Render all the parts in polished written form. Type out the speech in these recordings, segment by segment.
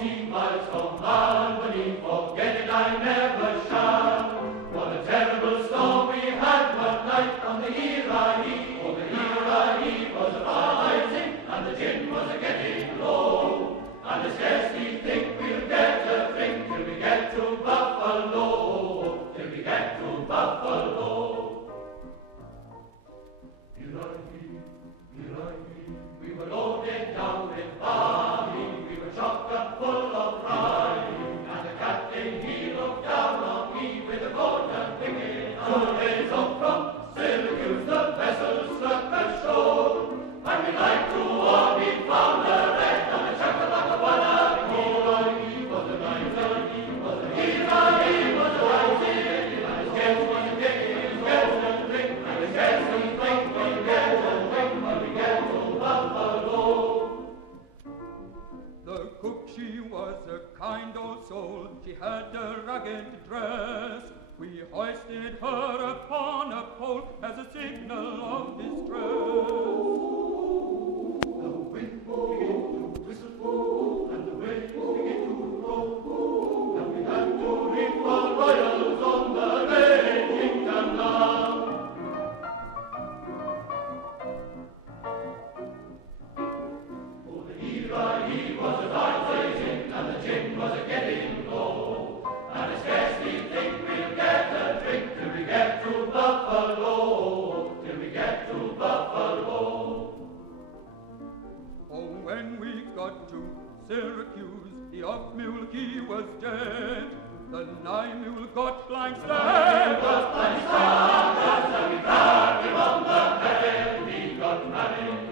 14 miles from Albany, forget it I never shall. What a terrible storm we had one night on the Irae. Oh, the Irae was rising, and the gin was a-getting low. And I scarcely think we'll get a drink till we get to Buffalo, till we get to Buffalo. We were loaded down with barley, we were chocked up full of rye, and the captain he looked down on me with a golden wicked eye. 2 days up from Syracuse the vessel struck a shore, and we like to all be found a wreck on the Chackalackawanna. He was a riser, he was a rising, and his guest was a getting his guest a drink, and his guest a drink, we get a drink when we get to Buffalo. The cook, she was a kind old soul, she had a rugged dress. We hoisted her upon a pole as a signal of distress. The wind began to whistle, and the waves began to roll, and we had to reef our royals on the raging canal. Oh, the Irae was a-rising, and the gin was a-getting low, and I scarcely think we'll get a drink till we get to Buffalo, till we get to Buffalo. Oh, when we got to Syracuse, the off mule he was dead. The nigh mule got blind stabbed. And we grabbed him on the head. He got married.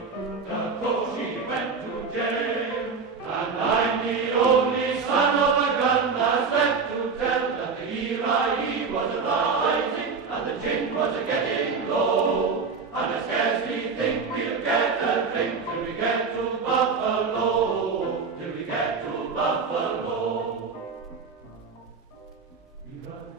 The cook, she went to jail. And I'm the only son of a gun that's left to tell that the Irae was rising and the gin was a-getting low. And I scarcely think we'll get a drink till we get to Buffalo, till we get to Buffalo. Irae.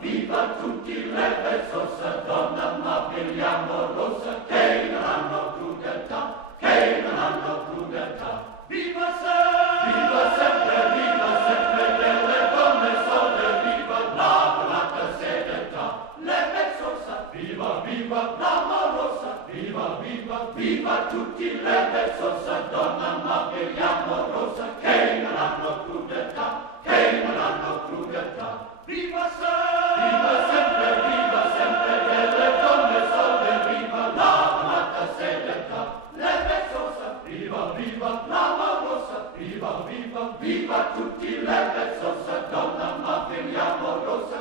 viva tutti le sossa, donna ma pigliamo rossa, che non hanno crudeltà, che non hanno crudeltà. Viva sempre delle donne sole, viva la volata serenità, le sossa, viva, viva l'amorosa, viva, viva, viva tutti le sossa, donna ma pigliamo rossa, che non hanno crudeltà, che non hanno crudeltà. Viva sempre delle donne sole, viva la volata serenità, le sossa, viva, viva l'amorosa, viva, viva, viva tutti le sossa, donna ma pigliamo rossa,